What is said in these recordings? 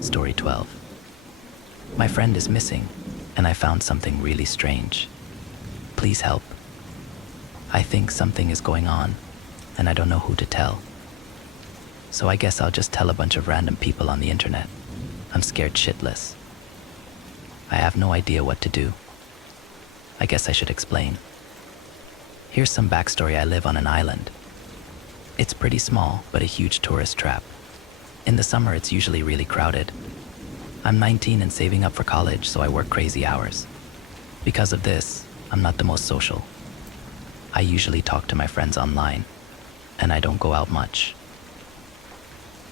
Story 12. My friend is missing, and I found something really strange. Please help. I think something is going on, and I don't know who to tell. So I guess I'll just tell a bunch of random people on the internet. I'm scared shitless. I have no idea what to do. I guess I should explain. Here's some backstory. I live on an island. It's pretty small, but a huge tourist trap. In the summer, it's usually really crowded. I'm 19 and saving up for college, so I work crazy hours. Because of this, I'm not the most social. I usually talk to my friends online, and I don't go out much.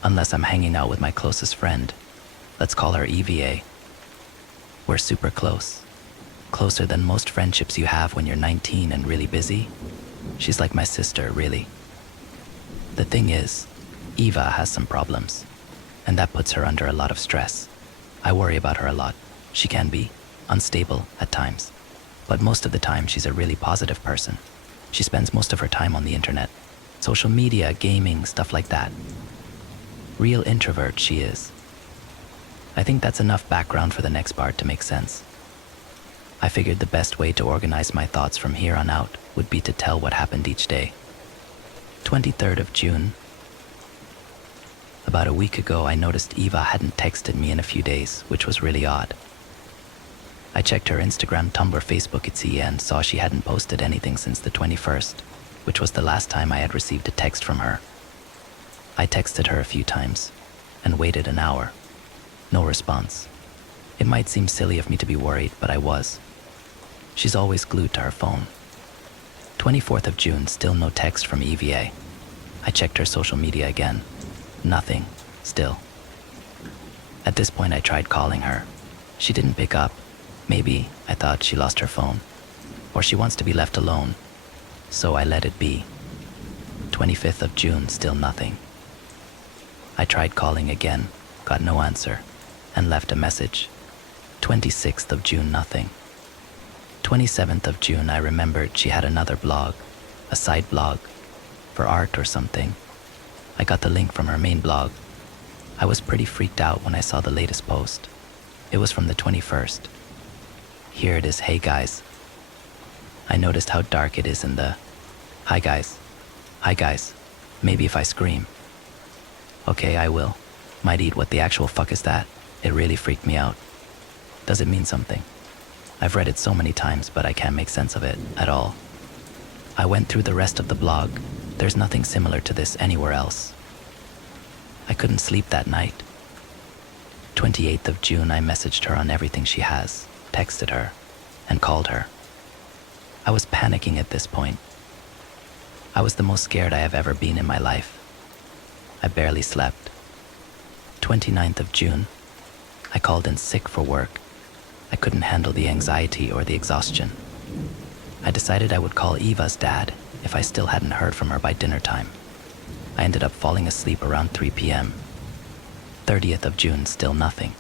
Unless I'm hanging out with my closest friend. Let's call her EVA. We're super close. Closer than most friendships you have when you're 19 and really busy. She's like my sister, really. The thing is, Eva has some problems, and that puts her under a lot of stress. I worry about her a lot. She can be unstable at times, but most of the time she's a really positive person. She spends most of her time on the internet, social media, gaming, stuff like that. Real introvert she is. I think that's enough background for the next part to make sense. I figured the best way to organize my thoughts from here on out would be to tell what happened each day. 23rd of June. About a week ago, I noticed Eva hadn't texted me in a few days, which was really odd. I checked her Instagram, Tumblr, Facebook, etc. and saw she hadn't posted anything since the 21st, which was the last time I had received a text from her. I texted her a few times and waited an hour. No response. It might seem silly of me to be worried, but I was. She's always glued to her phone. 24th of June, still no text from EVA. I checked her social media again. Nothing, still. At this point, I tried calling her. She didn't pick up. Maybe, I thought, she lost her phone. Or she wants to be left alone. So I let it be. 25th of June, still nothing. I tried calling again, got no answer, and left a message. 26th of June, nothing. 27th of June, I remembered she had another blog, a side blog, for art or something. I got the link from her main blog. I was pretty freaked out when I saw the latest post. It was from the 21st. Here it is. Hey guys. I noticed how dark it is in the... Hi guys. Hi guys. Maybe if I scream. Okay, I will. Might eat. What the actual fuck is that? It really freaked me out. Does it mean something? I've read it so many times, but I can't make sense of it at all. I went through the rest of the blog. There's nothing similar to this anywhere else. I couldn't sleep that night. 28th of June, I messaged her on everything she has, texted her, and called her. I was panicking at this point. I was the most scared I have ever been in my life. I barely slept. 29th of June, I called in sick for work. I couldn't handle the anxiety or the exhaustion. I decided I would call Eva's dad if I still hadn't heard from her by dinner time. I ended up falling asleep around 3 p.m. 30th of June, still nothing.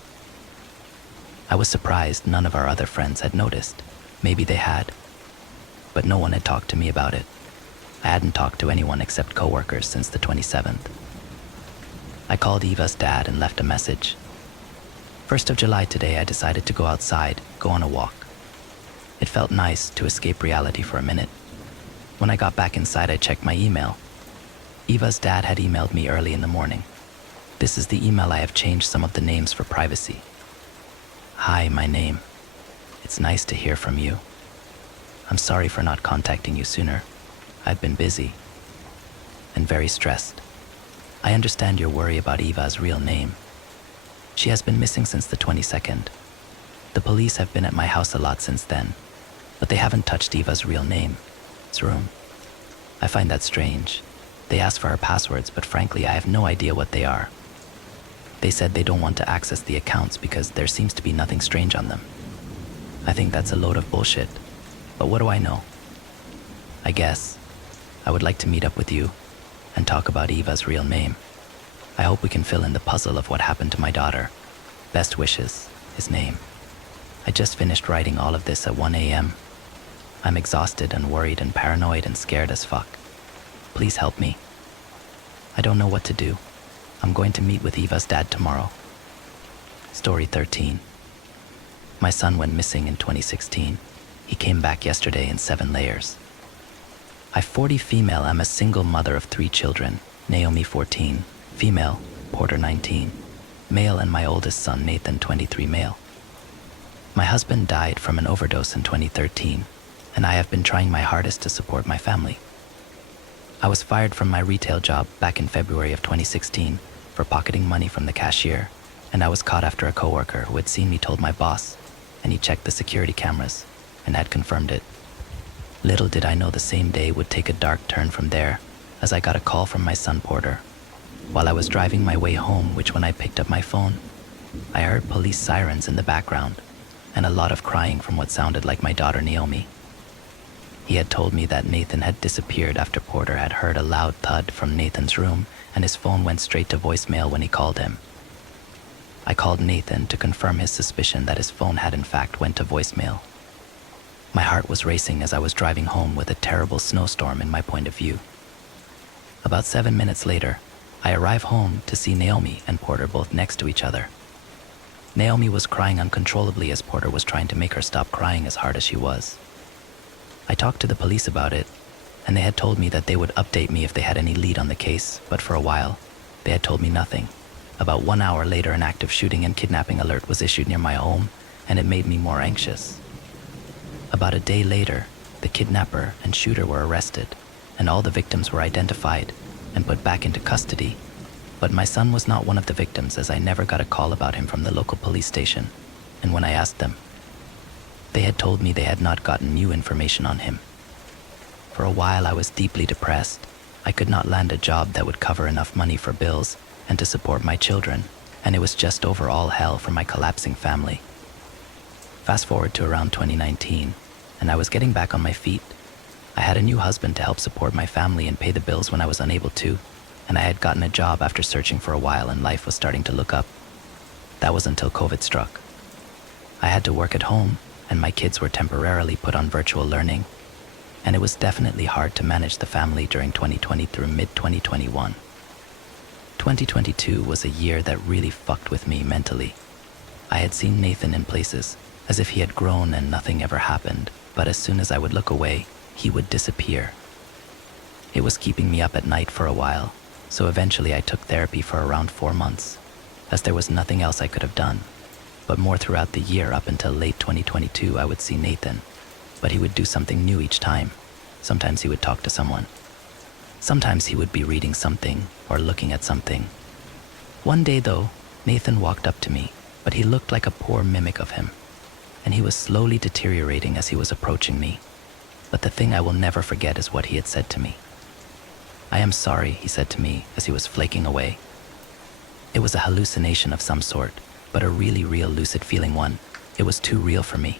I was surprised none of our other friends had noticed. Maybe they had, but no one had talked to me about it. I hadn't talked to anyone except coworkers since the 27th. I called Eva's dad and left a message. 1st of July today, I decided to go outside, go on a walk. It felt nice to escape reality for a minute. When I got back inside, I checked my email. Eva's dad had emailed me early in the morning. This is the email. I have changed some of the names for privacy. Hi, my name. It's nice to hear from you. I'm sorry for not contacting you sooner. I've been busy and very stressed. I understand your worry about Eva's real name. She has been missing since the 22nd. The police have been at my house a lot since then, but they haven't touched Eva's real name, its room. I find that strange. They asked for her passwords, but frankly, I have no idea what they are. They said they don't want to access the accounts because there seems to be nothing strange on them. I think that's a load of bullshit, but what do I know? I guess I would like to meet up with you and talk about Eva's real name. I hope we can fill in the puzzle of what happened to my daughter. Best wishes, his name. I just finished writing all of this at 1 a.m. I'm exhausted and worried and paranoid and scared as fuck. Please help me. I don't know what to do. I'm going to meet with Eva's dad tomorrow. Story 13. My son went missing in 2016. He came back yesterday in 7 layers. I, 40 female, am a single mother of 3 children, Naomi 14, female, Porter 19, male, and my oldest son Nathan 23, male. My husband died from an overdose in 2013, and I have been trying my hardest to support my family. I was fired from my retail job back in February of 2016 for pocketing money from the cashier, and I was caught after a coworker who had seen me told my boss, and he checked the security cameras and had confirmed it. Little did I know the same day would take a dark turn from there, as I got a call from my son Porter. While I was driving my way home, which when I picked up my phone, I heard police sirens in the background and a lot of crying from what sounded like my daughter Naomi. He had told me that Nathan had disappeared after Porter had heard a loud thud from Nathan's room, and his phone went straight to voicemail when he called him. I called Nathan to confirm his suspicion that his phone had in fact went to voicemail. My heart was racing as I was driving home with a terrible snowstorm in my point of view. About 7 minutes later, I arrive home to see Naomi and Porter both next to each other. Naomi was crying uncontrollably as Porter was trying to make her stop crying as hard as she was. I talked to the police about it, and they had told me that they would update me if they had any lead on the case, but for a while, they had told me nothing. About 1 hour later, an active shooting and kidnapping alert was issued near my home, and it made me more anxious. About a day later, the kidnapper and shooter were arrested, and all the victims were identified and put back into custody. But my son was not one of the victims, as I never got a call about him from the local police station, and when I asked them, they had told me they had not gotten new information on him. For a while I was deeply depressed. I could not land a job that would cover enough money for bills and to support my children, and it was just over all hell for my collapsing family. Fast forward to around 2019, and I was getting back on my feet. I had a new husband to help support my family and pay the bills when I was unable to, and I had gotten a job after searching for a while, and life was starting to look up. That was until COVID struck. I had to work at home, and my kids were temporarily put on virtual learning, and it was definitely hard to manage the family during 2020 through mid-2021. 2022 was a year that really fucked with me mentally. I had seen Nathan in places, as if he had grown and nothing ever happened, but as soon as I would look away, he would disappear. It was keeping me up at night for a while, so eventually I took therapy for around 4 months, as there was nothing else I could have done. But more throughout the year up until late 2022, I would see Nathan, but he would do something new each time. Sometimes he would talk to someone. Sometimes he would be reading something or looking at something. One day though, Nathan walked up to me, but he looked like a poor mimic of him, and he was slowly deteriorating as he was approaching me. But the thing I will never forget is what he had said to me. "I am sorry," he said to me as he was flaking away. It was a hallucination of some sort, but a really real lucid feeling one. It was too real for me.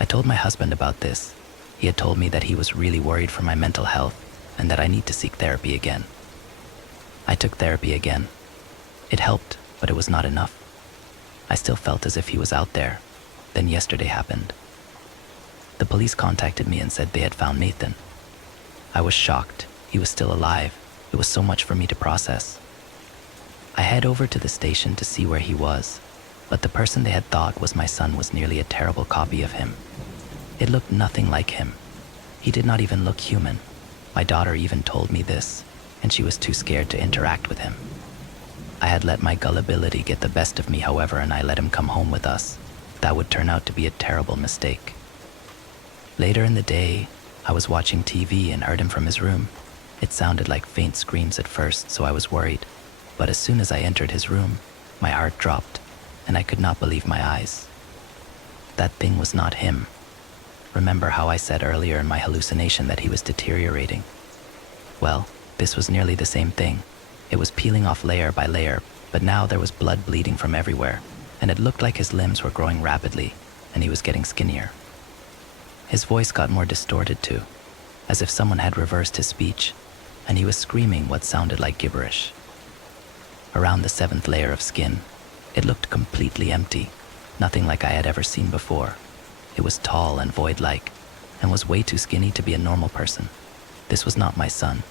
I told my husband about this. He had told me that he was really worried for my mental health and that I need to seek therapy again. I took therapy again. It helped, but it was not enough. I still felt as if he was out there. Then yesterday happened. The police contacted me and said they had found Nathan. I was shocked. He was still alive. It was so much for me to process. I head over to the station to see where he was, but the person they had thought was my son was nearly a terrible copy of him. It looked nothing like him. He did not even look human. My daughter even told me this, and she was too scared to interact with him. I had let my gullibility get the best of me, however, and I let him come home with us. That would turn out to be a terrible mistake. Later in the day, I was watching TV and heard him from his room. It sounded like faint screams at first, so I was worried. But as soon as I entered his room, my heart dropped, and I could not believe my eyes. That thing was not him. Remember how I said earlier in my hallucination that he was deteriorating? Well, this was nearly the same thing. It was peeling off layer by layer, but now there was blood bleeding from everywhere, and it looked like his limbs were growing rapidly, and he was getting skinnier. His voice got more distorted too, as if someone had reversed his speech, and he was screaming what sounded like gibberish. Around the 7th layer of skin, it looked completely empty, nothing like I had ever seen before. It was tall and void-like, and was way too skinny to be a normal person. This was not my son.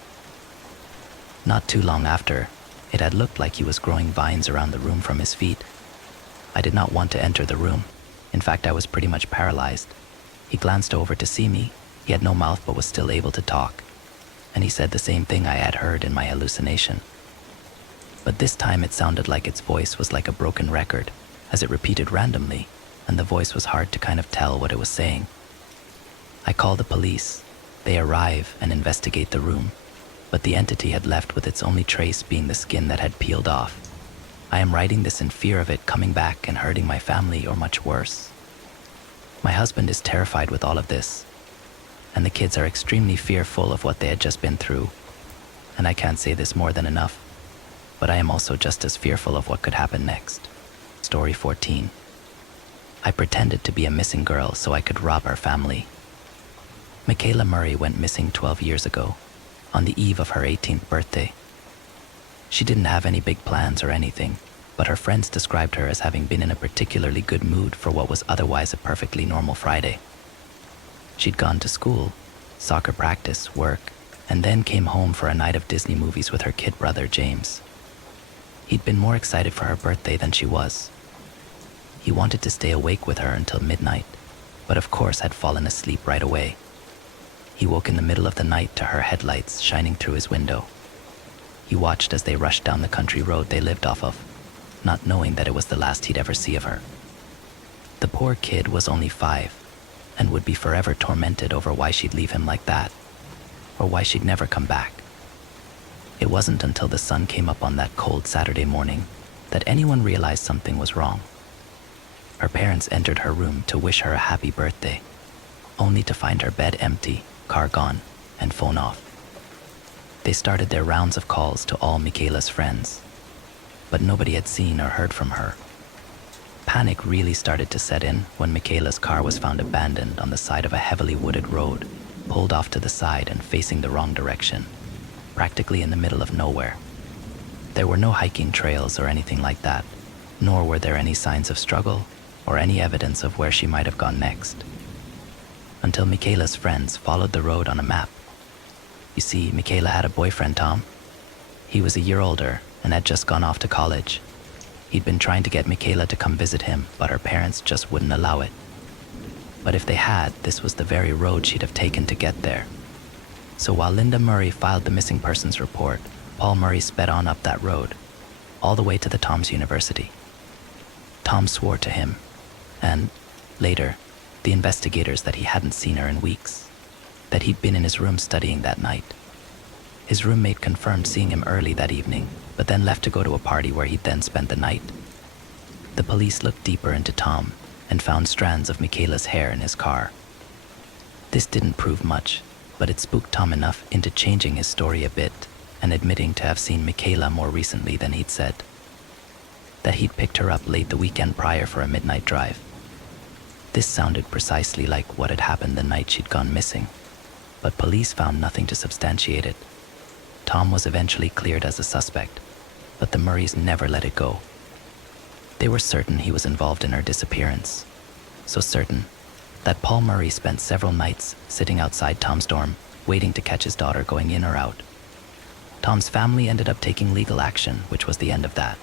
Not too long after, it had looked like he was growing vines around the room from his feet. I did not want to enter the room. In fact, I was pretty much paralyzed. He glanced over to see me. He had no mouth but was still able to talk. And he said the same thing I had heard in my hallucination. But this time it sounded like its voice was like a broken record, as it repeated randomly, and the voice was hard to kind of tell what it was saying. I call the police. They arrive and investigate the room, but the entity had left with its only trace being the skin that had peeled off. I am writing this in fear of it coming back and hurting my family or much worse. My husband is terrified with all of this, and the kids are extremely fearful of what they had just been through. And I can't say this more than enough, but I am also just as fearful of what could happen next. Story 14. I pretended to be a missing girl so I could rob our family. Michaela Murray went missing 12 years ago, on the eve of her 18th birthday. She didn't have any big plans or anything, but her friends described her as having been in a particularly good mood for what was otherwise a perfectly normal Friday. She'd gone to school, soccer practice, work, and then came home for a night of Disney movies with her kid brother, James. He'd been more excited for her birthday than she was. He wanted to stay awake with her until midnight, but of course had fallen asleep right away. He woke in the middle of the night to her headlights shining through his window. He watched as they rushed down the country road they lived off of, not knowing that it was the last he'd ever see of her. The poor kid was only 5, and would be forever tormented over why she'd leave him like that, or why she'd never come back. It wasn't until the sun came up on that cold Saturday morning that anyone realized something was wrong. Her parents entered her room to wish her a happy birthday, only to find her bed empty, car gone, and phone off. They started their rounds of calls to all Michaela's friends, but nobody had seen or heard from her. Panic really started to set in when Michaela's car was found abandoned on the side of a heavily wooded road, pulled off to the side and facing the wrong direction, practically in the middle of nowhere. There were no hiking trails or anything like that, nor were there any signs of struggle or any evidence of where she might have gone next. Until Michaela's friends followed the road on a map. You see, Michaela had a boyfriend, Tom. He was a year older and had just gone off to college. He'd been trying to get Michaela to come visit him, but her parents just wouldn't allow it. But if they had, this was the very road she'd have taken to get there. So while Linda Murray filed the missing persons report, Paul Murray sped on up that road, all the way to the Tom's University. Tom swore to him, and, later, the investigators that he hadn't seen her in weeks, that he'd been in his room studying that night. His roommate confirmed seeing him early that evening, but then left to go to a party where he'd then spent the night. The police looked deeper into Tom and found strands of Michaela's hair in his car. This didn't prove much, but it spooked Tom enough into changing his story a bit and admitting to have seen Michaela more recently than he'd said. That he'd picked her up late the weekend prior for a midnight drive. This sounded precisely like what had happened the night she'd gone missing, but police found nothing to substantiate it. Tom was eventually cleared as a suspect, but the Murrays never let it go. They were certain he was involved in her disappearance, so certain that Paul Murray spent several nights sitting outside Tom's dorm, waiting to catch his daughter going in or out. Tom's family ended up taking legal action, which was the end of that.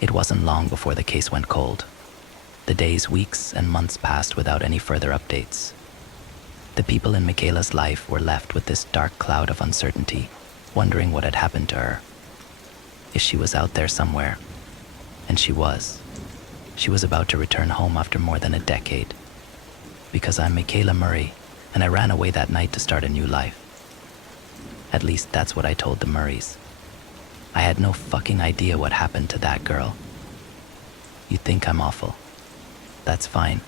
It wasn't long before the case went cold. The days, weeks, and months passed without any further updates. The people in Michaela's life were left with this dark cloud of uncertainty, wondering what had happened to her. If she was out there somewhere. And she was. She was about to return home after more than a decade. Because I'm Michaela Murray, and I ran away that night to start a new life. At least that's what I told the Murrays. I had no fucking idea what happened to that girl. You think I'm awful. That's fine.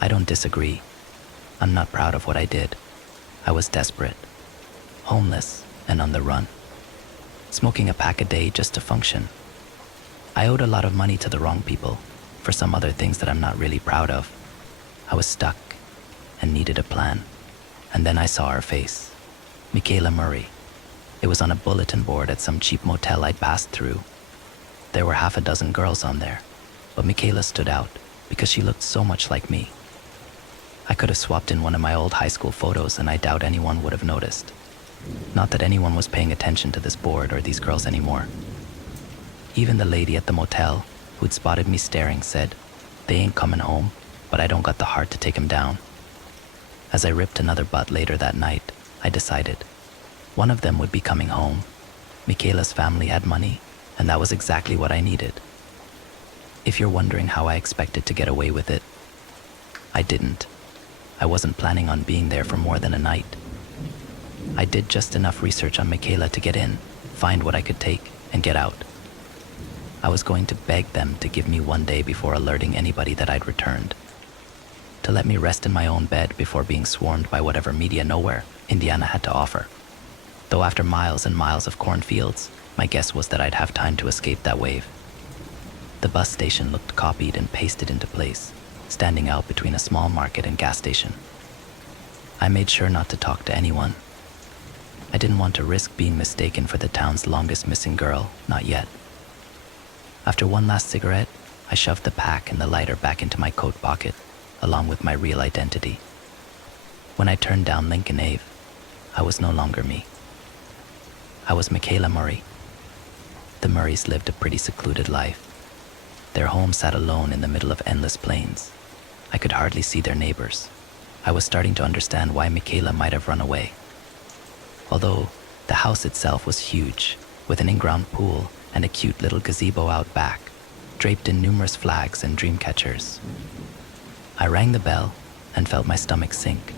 I don't disagree. I'm not proud of what I did. I was desperate, homeless, and on the run. Smoking a pack a day just to function. I owed a lot of money to the wrong people for some other things that I'm not really proud of. I was stuck and needed a plan. And then I saw her face. Michaela Murray. It was on a bulletin board at some cheap motel I'd passed through. There were half a dozen girls on there, but Michaela stood out because she looked so much like me. I could have swapped in one of my old high school photos and I doubt anyone would have noticed. Not that anyone was paying attention to this board or these girls anymore. Even the lady at the motel, who'd spotted me staring, said, "They ain't coming home, but I don't got the heart to take 'em down." As I ripped another butt later that night, I decided one of them would be coming home. Michaela's family had money, and that was exactly what I needed. If you're wondering how I expected to get away with it, I didn't. I wasn't planning on being there for more than a night. I did just enough research on Michaela to get in, find what I could take, and get out. I was going to beg them to give me one day before alerting anybody that I'd returned. To let me rest in my own bed before being swarmed by whatever media nowhere Indiana had to offer. Though after miles and miles of cornfields, my guess was that I'd have time to escape that wave. The bus station looked copied and pasted into place, standing out between a small market and gas station. I made sure not to talk to anyone. I didn't want to risk being mistaken for the town's longest missing girl, not yet. After one last cigarette, I shoved the pack and the lighter back into my coat pocket, along with my real identity. When I turned down Lincoln Ave, I was no longer me. I was Michaela Murray. The Murrays lived a pretty secluded life. Their home sat alone in the middle of endless plains. I could hardly see their neighbors. I was starting to understand why Michaela might have run away. Although the house itself was huge, with an in-ground pool and a cute little gazebo out back, draped in numerous flags and dream catchers. I rang the bell and felt my stomach sink.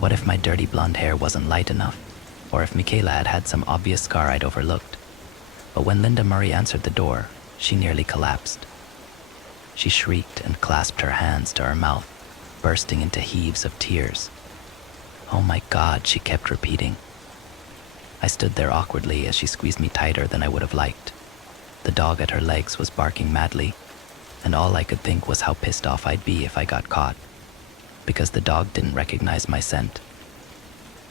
What if my dirty blonde hair wasn't light enough, or if Michaela had had some obvious scar I'd overlooked? But when Linda Murray answered the door, she nearly collapsed. She shrieked and clasped her hands to her mouth, bursting into heaves of tears. "Oh my God," she kept repeating. I stood there awkwardly as she squeezed me tighter than I would have liked. The dog at her legs was barking madly, and all I could think was how pissed off I'd be if I got caught, because the dog didn't recognize my scent.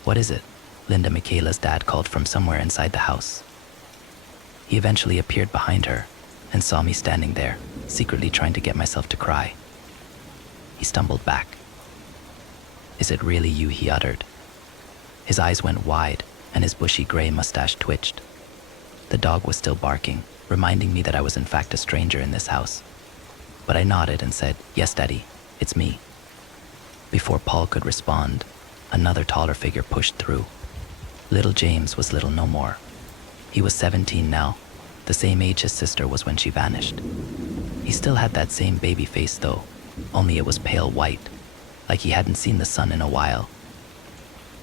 "What is it?" Linda Michaela's dad called from somewhere inside the house. He eventually appeared behind her and saw me standing there, secretly trying to get myself to cry. He stumbled back. "Is it really you?" he uttered. His eyes went wide and his bushy gray mustache twitched. The dog was still barking, reminding me that I was in fact a stranger in this house. But I nodded and said, "Yes, Daddy, it's me." Before Paul could respond, another taller figure pushed through. Little James was little no more. He was 17 now, the same age his sister was when she vanished. He still had that same baby face though, only it was pale white, like he hadn't seen the sun in a while.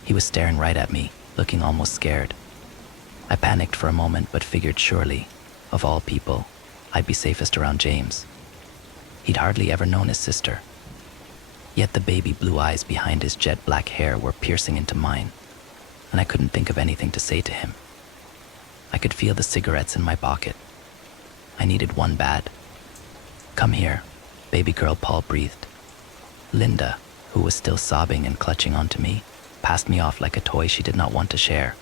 He was staring right at me, looking almost scared. I panicked for a moment but figured surely, of all people, I'd be safest around James. He'd hardly ever known his sister. Yet the baby blue eyes behind his jet black hair were piercing into mine, and I couldn't think of anything to say to him. I could feel the cigarettes in my pocket. I needed one bad. "Come here," baby girl Paul breathed. Linda, who was still sobbing and clutching onto me, passed me off like a toy she did not want to share.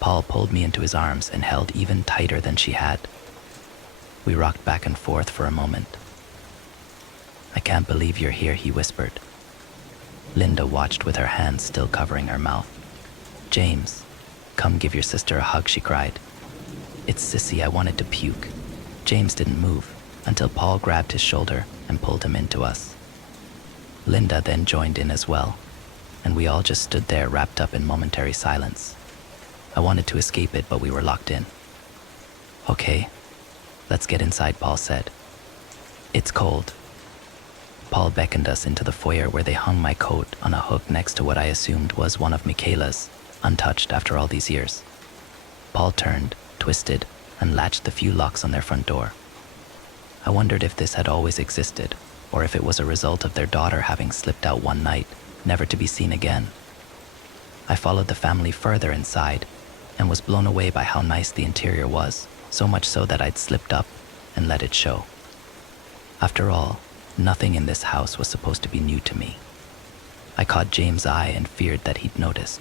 Paul pulled me into his arms and held even tighter than she had. We rocked back and forth for a moment. "I can't believe you're here," he whispered. Linda watched with her hands still covering her mouth. "James, come give your sister a hug," she cried. "It's Sissy, I wanted to puke." James didn't move until Paul grabbed his shoulder and pulled him into us. Linda then joined in as well, and we all just stood there wrapped up in momentary silence. I wanted to escape it, but we were locked in. "Okay, let's get inside," Paul said. "It's cold." Paul beckoned us into the foyer where they hung my coat on a hook next to what I assumed was one of Michaela's, untouched after all these years. Paul turned, twisted, and latched the few locks on their front door. I wondered if this had always existed, or if it was a result of their daughter having slipped out one night, never to be seen again. I followed the family further inside and was blown away by how nice the interior was, so much so that I'd slipped up and let it show. After all, nothing in this house was supposed to be new to me. I caught James' eye and feared that he'd noticed.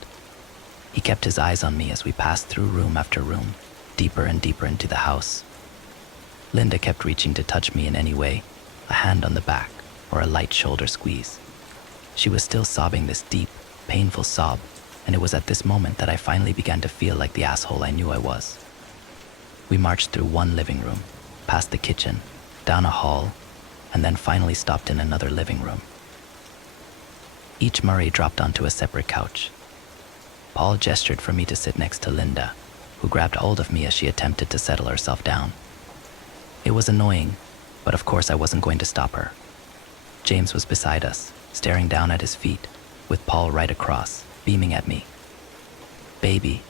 He kept his eyes on me as we passed through room after room, deeper and deeper into the house. Linda kept reaching to touch me in any way, a hand on the back or a light shoulder squeeze. She was still sobbing this deep, painful sob, and it was at this moment that I finally began to feel like the asshole I knew I was. We marched through one living room, past the kitchen, down a hall, and then finally stopped in another living room. Each Murray dropped onto a separate couch. Paul gestured for me to sit next to Linda, who grabbed hold of me as she attempted to settle herself down. It was annoying, but of course I wasn't going to stop her. James was beside us, staring down at his feet, with Paul right across, beaming at me. "Baby,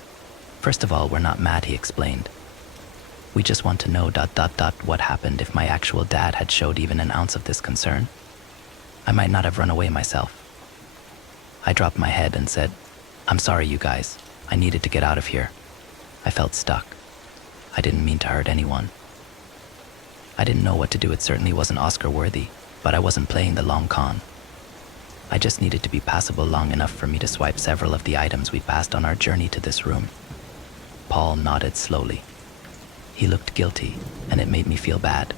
first of all, we're not mad," he explained. "We just want to know ... what happened if my actual dad had showed even an ounce of this concern. I might not have run away myself." I dropped my head and said, "I'm sorry, you guys. I needed to get out of here. I felt stuck. I didn't mean to hurt anyone." I didn't know what to do. It certainly wasn't Oscar-worthy, but I wasn't playing the long con. I just needed to be passable long enough for me to swipe several of the items we'd passed on our journey to this room. Paul nodded slowly. He looked guilty, and it made me feel bad.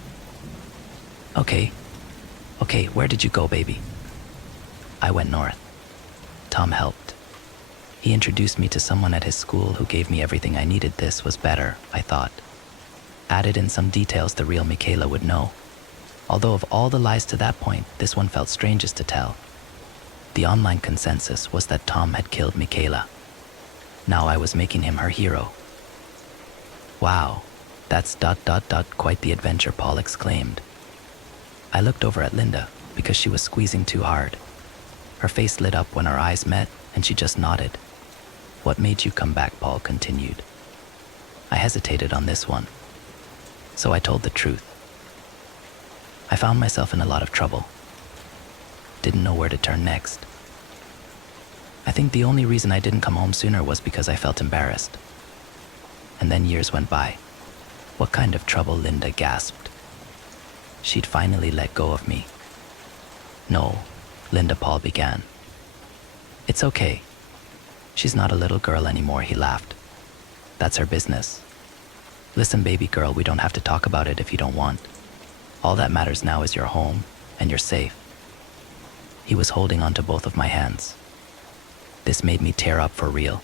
Okay, where did you go, baby?" "I went north." Tom helped. He introduced me to someone at his school who gave me everything I needed. This was better, I thought. Added in some details the real Michaela would know. Although of all the lies to that point, this one felt strangest to tell. The online consensus was that Tom had killed Michaela. Now I was making him her hero. "Wow, that's ... quite the adventure," Paul exclaimed. I looked over at Linda because she was squeezing too hard. Her face lit up when our eyes met, and she just nodded. "What made you come back?" Paul continued. I hesitated on this one, so I told the truth. I found myself in a lot of trouble. Didn't know where to turn next. I think the only reason I didn't come home sooner was because I felt embarrassed. And then years went by. "What kind of trouble?" Linda gasped. She'd finally let go of me. "No," Linda, Paul began. "It's okay. She's not a little girl anymore," he laughed. "That's her business. Listen, baby girl, we don't have to talk about it if you don't want. All that matters now is you're home and you're safe." He was holding onto both of my hands. This made me tear up for real.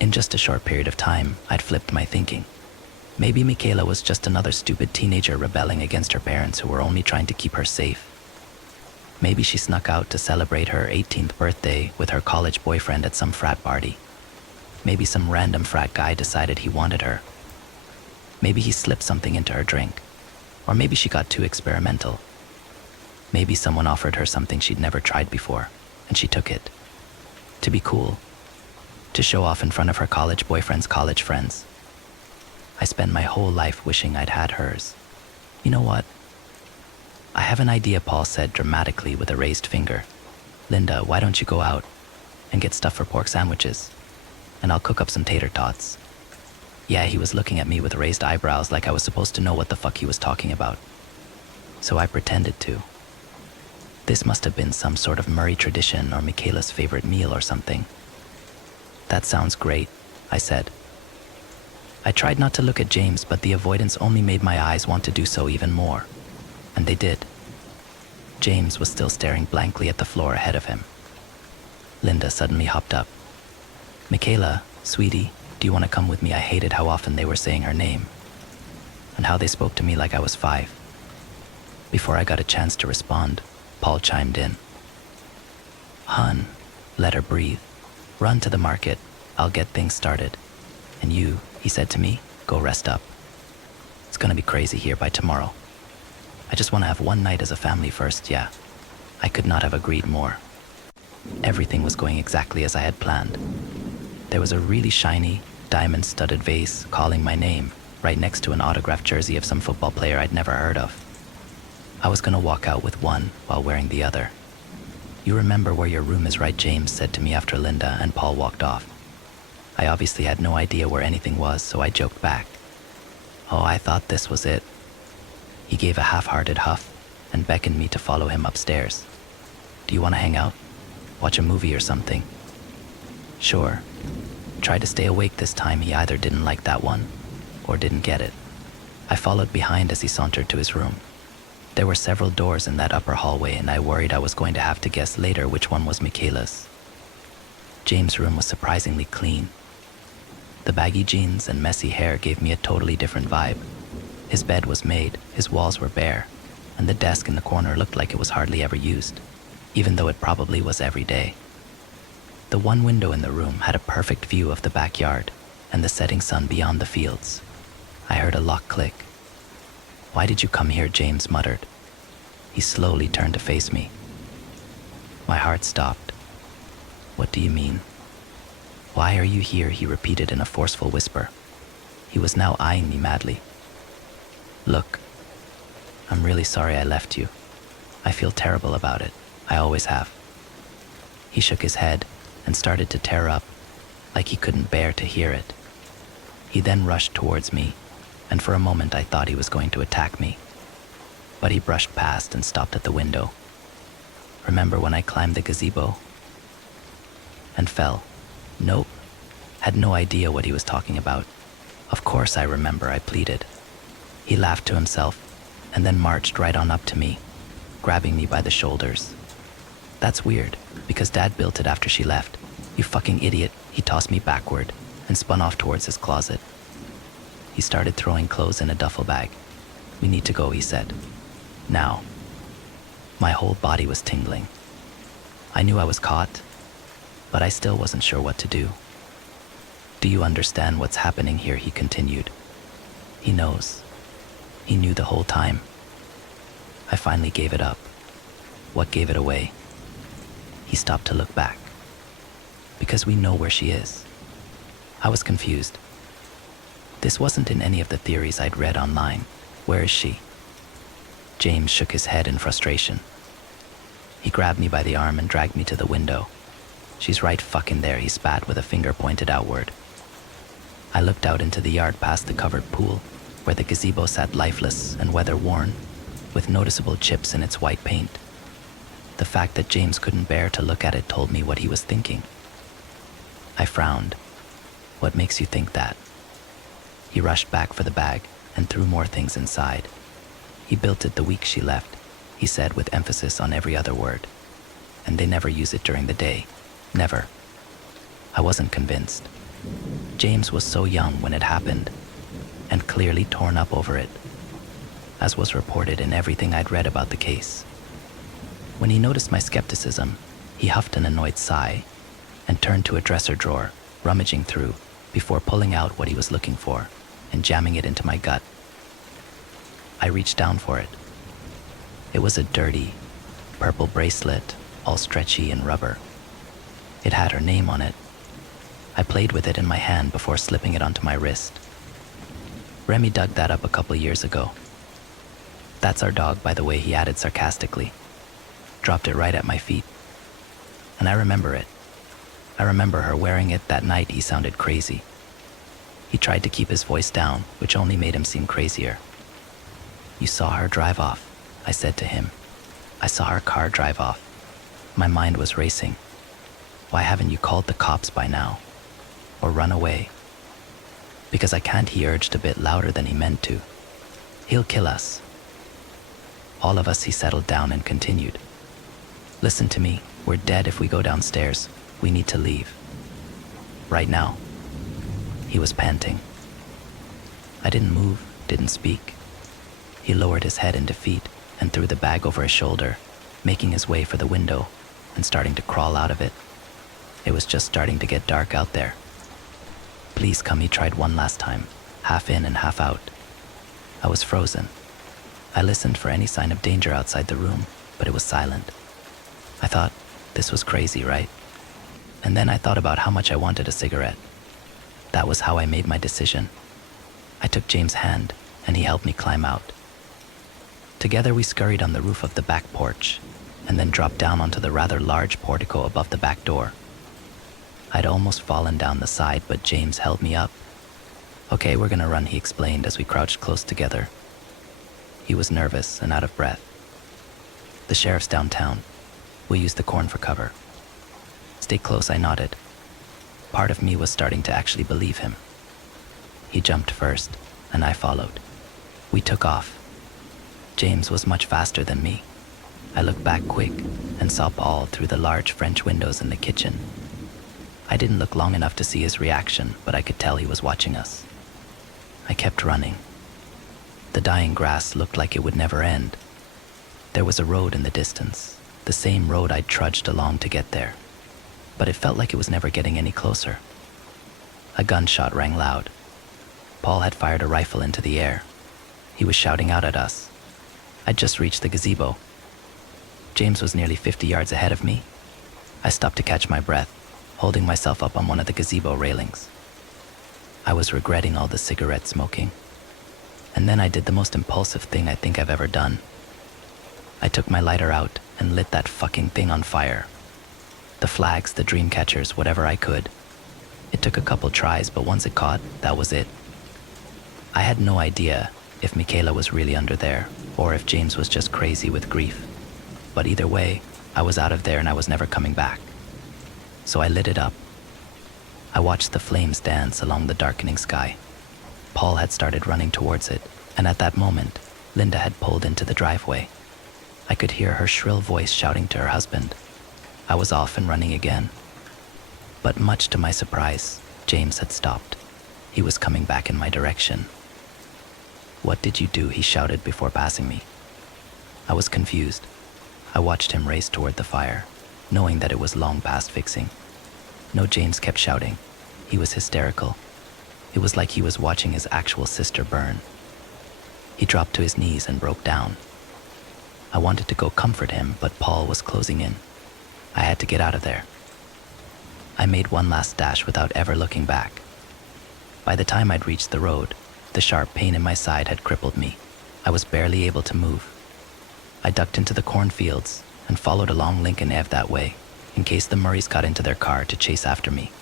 In just a short period of time, I'd flipped my thinking. Maybe Michaela was just another stupid teenager rebelling against her parents who were only trying to keep her safe. Maybe she snuck out to celebrate her 18th birthday with her college boyfriend at some frat party. Maybe some random frat guy decided he wanted her. Maybe he slipped something into her drink. Or maybe she got too experimental. Maybe someone offered her something she'd never tried before, and she took it. To be cool. To show off in front of her college boyfriend's college friends. I spent my whole life wishing I'd had hers. You know what? "I have an idea," Paul said dramatically with a raised finger. "Linda, why don't you go out and get stuff for pork sandwiches? And I'll cook up some tater tots." Yeah, he was looking at me with raised eyebrows like I was supposed to know what the fuck he was talking about. So I pretended to. This must have been some sort of Murray tradition or Michaela's favorite meal or something. "That sounds great," I said. I tried not to look at James, but the avoidance only made my eyes want to do so even more. And they did. James was still staring blankly at the floor ahead of him. Linda suddenly hopped up. "Michaela, sweetie, do you want to come with me?" I hated how often they were saying her name, and how they spoke to me like I was 5. Before I got a chance to respond, Paul chimed in. "Hun, let her breathe. Run to the market. I'll get things started. And you," he said to me, "go rest up. It's gonna be crazy here by tomorrow. I just want to have one night as a family first, yeah." I could not have agreed more. Everything was going exactly as I had planned. There was a really shiny, diamond-studded vase calling my name right next to an autographed jersey of some football player I'd never heard of. I was gonna walk out with one while wearing the other. "You remember where your room is, right?" James said to me after Linda and Paul walked off. I obviously had no idea where anything was, so I joked back. "Oh, I thought this was it." He gave a half-hearted huff and beckoned me to follow him upstairs. "Do you want to hang out? Watch a movie or something?" "Sure." Tried to stay awake this time. He either didn't like that one or didn't get it. I followed behind as he sauntered to his room. There were several doors in that upper hallway, and I worried I was going to have to guess later which one was Michaela's. James' room was surprisingly clean. The baggy jeans and messy hair gave me a totally different vibe. His bed was made, his walls were bare, and the desk in the corner looked like it was hardly ever used, even though it probably was every day. The one window in the room had a perfect view of the backyard and the setting sun beyond the fields. I heard a lock click. "Why did you come here?" James muttered. He slowly turned to face me. My heart stopped. "What do you mean?" "Why are you here?" he repeated in a forceful whisper. He was now eyeing me madly. "Look, I'm really sorry I left you. I feel terrible about it. I always have." He shook his head and started to tear up, like he couldn't bear to hear it. He then rushed towards me, and for a moment I thought he was going to attack me. But he brushed past and stopped at the window. "Remember when I climbed the gazebo?" And fell. Nope. Had no idea what he was talking about. "Of course I remember," I pleaded. He laughed to himself and then marched right on up to me, grabbing me by the shoulders. "That's weird, because Dad built it after she left. You fucking idiot." He tossed me backward and spun off towards his closet. He started throwing clothes in a duffel bag. "We need to go," he said. "Now." My whole body was tingling. I knew I was caught, but I still wasn't sure what to do. "Do you understand what's happening here?" he continued. "He knows. He knew the whole time." I finally gave it up. What gave it away? He stopped to look back. "Because we know where she is." I was confused. This wasn't in any of the theories I'd read online. "Where is she?" James shook his head in frustration. He grabbed me by the arm and dragged me to the window. "She's right fucking there," he spat with a finger pointed outward. I looked out into the yard past the covered pool, where the gazebo sat lifeless and weather-worn, with noticeable chips in its white paint. The fact that James couldn't bear to look at it told me what he was thinking. I frowned. "What makes you think that?" He rushed back for the bag and threw more things inside. "He built it the week she left," he said with emphasis on every other word. "And they never use it during the day. Never." I wasn't convinced. James was so young when it happened, and clearly torn up over it, as was reported in everything I'd read about the case. When he noticed my skepticism, he huffed an annoyed sigh and turned to a dresser drawer, rummaging through before pulling out what he was looking for and jamming it into my gut. I reached down for it. It was a dirty, purple bracelet, all stretchy and rubber. It had her name on it. I played with it in my hand before slipping it onto my wrist. "Remy dug that up a couple years ago." "That's our dog, by the way," he added sarcastically. Dropped it right at my feet. And I remember it. I remember her wearing it that night. He sounded crazy. He tried to keep his voice down, which only made him seem crazier. "You saw her drive off," I said to him. "I saw her car drive off." My mind was racing. Why haven't you called the cops by now? Or run away? "Because I can't," he urged a bit louder than he meant to. "He'll kill us." All of us, he settled down and continued. "Listen to me, we're dead if we go downstairs. We need to leave. Right now." He was panting. I didn't move, didn't speak. He lowered his head in defeat and threw the bag over his shoulder, making his way for the window and starting to crawl out of it. It was just starting to get dark out there. "Please come," he tried one last time, half in and half out. I was frozen. I listened for any sign of danger outside the room, but it was silent. I thought, this was crazy, right? And then I thought about how much I wanted a cigarette. That was how I made my decision. I took James' hand, and he helped me climb out. Together we scurried on the roof of the back porch, and then dropped down onto the rather large portico above the back door. I'd almost fallen down the side, but James held me up. "Okay, we're gonna run," he explained as we crouched close together. He was nervous and out of breath. "The sheriff's downtown. We'll use the corn for cover." "Stay close," I nodded. Part of me was starting to actually believe him. He jumped first, and I followed. We took off. James was much faster than me. I looked back quick and saw Paul through the large French windows in the kitchen. I didn't look long enough to see his reaction, but I could tell he was watching us. I kept running. The dying grass looked like it would never end. There was a road in the distance, the same road I'd trudged along to get there, but it felt like it was never getting any closer. A gunshot rang loud. Paul had fired a rifle into the air. He was shouting out at us. I'd just reached the gazebo. James was nearly 50 yards ahead of me. I stopped to catch my breath, holding myself up on one of the gazebo railings. I was regretting all the cigarette smoking. And then I did the most impulsive thing I think I've ever done. I took my lighter out and lit that fucking thing on fire. The flags, the dream catchers, whatever I could. It took a couple tries, but once it caught, that was it. I had no idea if Michaela was really under there, or if James was just crazy with grief. But either way, I was out of there and I was never coming back. So I lit it up. I watched the flames dance along the darkening sky. Paul had started running towards it, and at that moment, Linda had pulled into the driveway. I could hear her shrill voice shouting to her husband. I was off and running again. But much to my surprise, James had stopped. He was coming back in my direction. "What did you do?" he shouted before passing me. I was confused. I watched him race toward the fire, knowing that it was long past fixing. No, James kept shouting. He was hysterical. It was like he was watching his actual sister burn. He dropped to his knees and broke down. I wanted to go comfort him, but Paul was closing in. I had to get out of there. I made one last dash without ever looking back. By the time I'd reached the road, the sharp pain in my side had crippled me. I was barely able to move. I ducked into the cornfields and followed along Lincoln Ave that way, in case the Murrays got into their car to chase after me.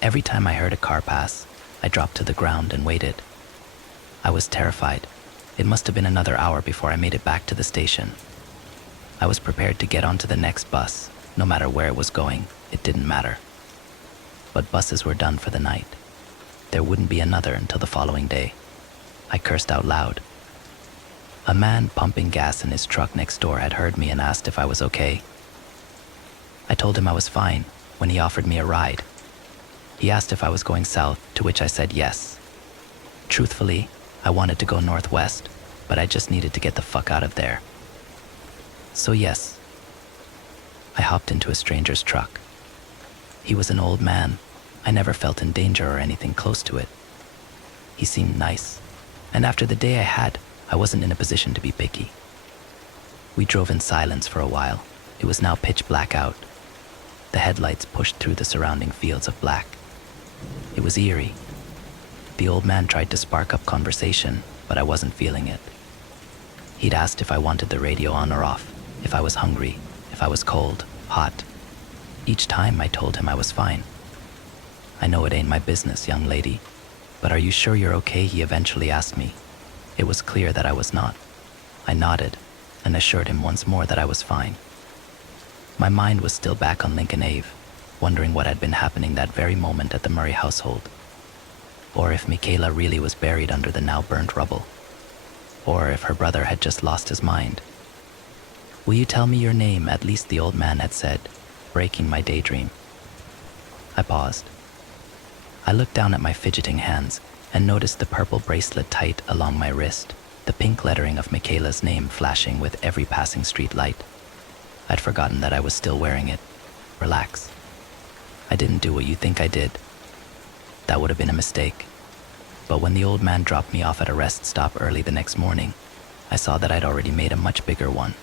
Every time I heard a car pass, I dropped to the ground and waited. I was terrified. It must have been another hour before I made it back to the station. I was prepared to get onto the next bus, no matter where it was going. It didn't matter. But buses were done for the night. There wouldn't be another until the following day. I cursed out loud. A man pumping gas in his truck next door had heard me and asked if I was okay. I told him I was fine when he offered me a ride. He asked if I was going south, to which I said yes. Truthfully, I wanted to go northwest, but I just needed to get the fuck out of there. So yes, I hopped into a stranger's truck. He was an old man. I never felt in danger or anything close to it. He seemed nice, and after the day I had, I wasn't in a position to be picky. We drove in silence for a while. It was now pitch black out. The headlights pushed through the surrounding fields of black. It was eerie. The old man tried to spark up conversation, but I wasn't feeling it. He'd asked if I wanted the radio on or off, if I was hungry, if I was cold, hot. Each time I told him I was fine. "I know it ain't my business, young lady, but are you sure you're okay?" he eventually asked me. It was clear that I was not. I nodded and assured him once more that I was fine. My mind was still back on Lincoln Ave, wondering what had been happening that very moment at the Murray household. Or if Michaela really was buried under the now burnt rubble. Or if her brother had just lost his mind. "Will you tell me your name?" at least the old man had said, breaking my daydream. I paused. I looked down at my fidgeting hands and noticed the purple bracelet tight along my wrist, the pink lettering of Michaela's name flashing with every passing street light. I'd forgotten that I was still wearing it. Relax. I didn't do what you think I did. That would have been a mistake. But when the old man dropped me off at a rest stop early the next morning, I saw that I'd already made a much bigger one.